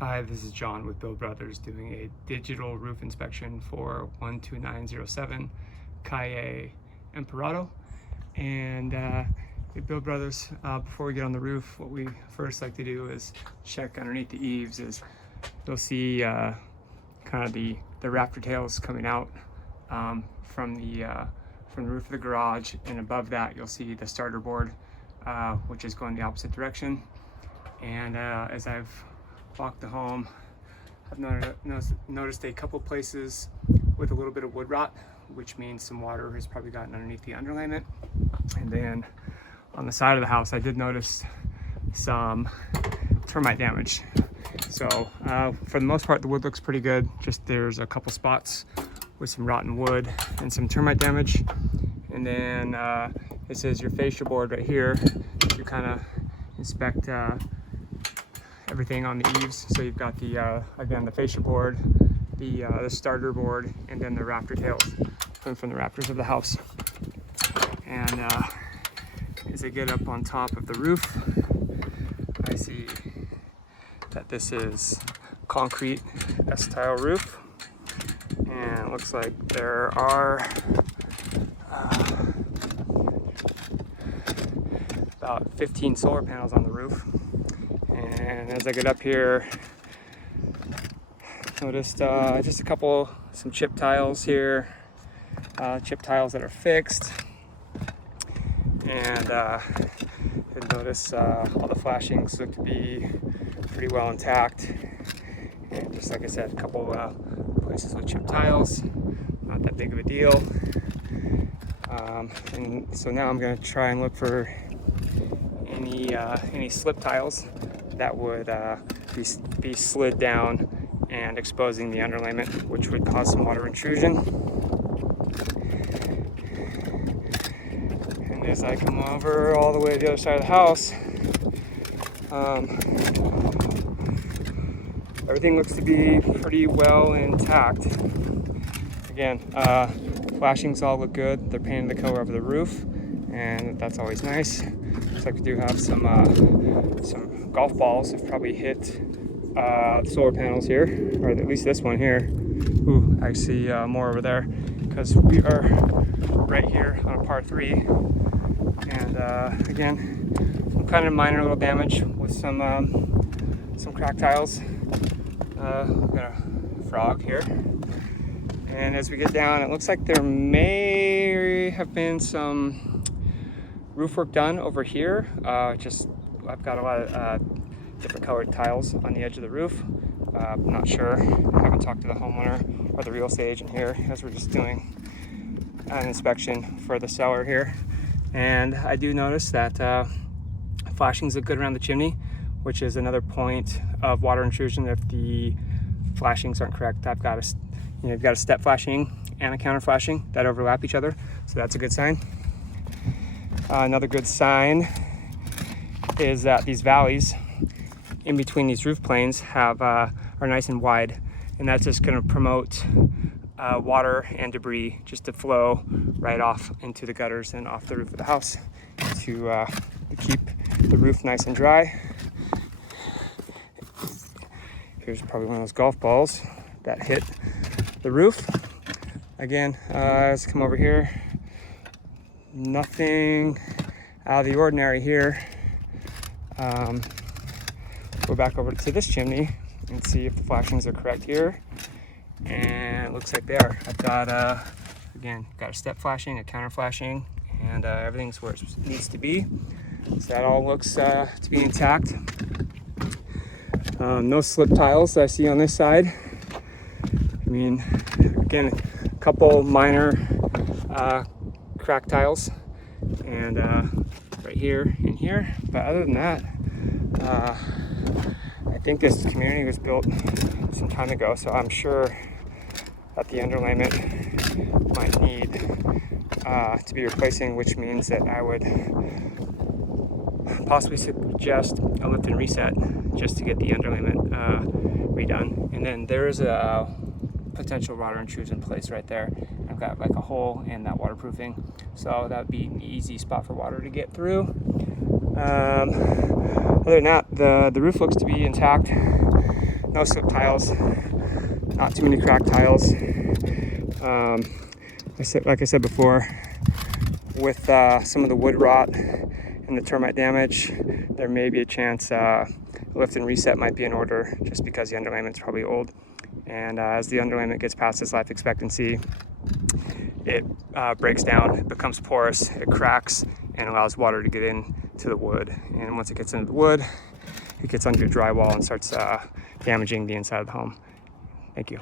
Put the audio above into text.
Hi, this is John with Bill Brothers doing a digital roof inspection for 12907 Camino Emparrado. And at Bill Brothers, before we get on the roof, what we first like to do is check underneath the eaves. You'll see kind of the rafter tails coming out from the roof of the garage, and above that you'll see the starter board, which is going the opposite direction. And as I've walked the home, I've noticed a couple places with a little bit of wood rot, which means some water has probably gotten underneath the underlayment. And then on the side of the house, I did notice some termite damage. So for the most part, the wood looks pretty good. Just there's a couple spots with some rotten wood and some termite damage. And then it says your fascia board right here. You kind of inspect everything on the eaves. So you've got the again, the fascia board, the starter board, and then the rafter tails from the rafters of the house. And as I get up on top of the roof, I see that this is concrete S-tile roof, and it looks like there are about 15 solar panels on the roof. And as I get up here, noticed just some chip tiles here, chip tiles that are fixed. And notice all the flashings look to be pretty well intact. And just like I said, a couple places with chip tiles, not that big of a deal. And so now I'm going to try and look for any slip tiles that would be slid down and exposing the underlayment, which would cause some water intrusion. And as I come over all the way to the other side of the house, everything looks to be pretty well intact. Again, flashings all look good. They're painted the color of the roof, and that's always nice. Looks like we do have some golf balls have probably hit the solar panels here, or at least this one here. Ooh, I see more over there, because we are right here on a par 3. And again, some kind of minor little damage with some cracked tiles. We've got a frog here. And as we get down, it looks like there may have been some roof work done over here. I've got a lot of different colored tiles on the edge of the roof. I'm not sure. I haven't talked to the homeowner or the real estate agent here, as we're just doing an inspection for the seller here. And I do notice that flashings look good around the chimney, which is another point of water intrusion if the flashings aren't correct. You've got a step flashing and a counter flashing that overlap each other, so that's a good sign. Another good sign is that these valleys in between these roof planes are nice and wide, and that's just going to promote water and debris just to flow right off into the gutters and off the roof of the house to keep the roof nice and dry. Here's probably one of those golf balls that hit the roof. Again, let's come over here. Nothing out of the ordinary here. Go back over to this chimney and see if the flashings are correct here. And it looks like they are. I've got got a step flashing, a counter flashing, and everything's where it needs to be. So that all looks to be intact. No slip tiles that I see on this side. I mean, again, a couple minor crack tiles, and right here and here. But other than that, I think this community was built some time ago, so I'm sure that the underlayment might need to be replacing, which means that I would possibly suggest a lift and reset just to get the underlayment redone. And then there's a potential water intrusion place right there. I've got like a hole in that waterproofing, so that would be an easy spot for water to get through. Other than that, the roof looks to be intact. no slip tiles, not too many cracked tiles. Like I said before, with some of the wood rot and the termite damage, there may be a chance lift and reset might be in order, just because the underlayment's probably old. And as the underlayment gets past its life expectancy, it breaks down, it becomes porous, it cracks, and allows water to get into the wood. And once it gets into the wood, it gets under your drywall and starts damaging the inside of the home. Thank you.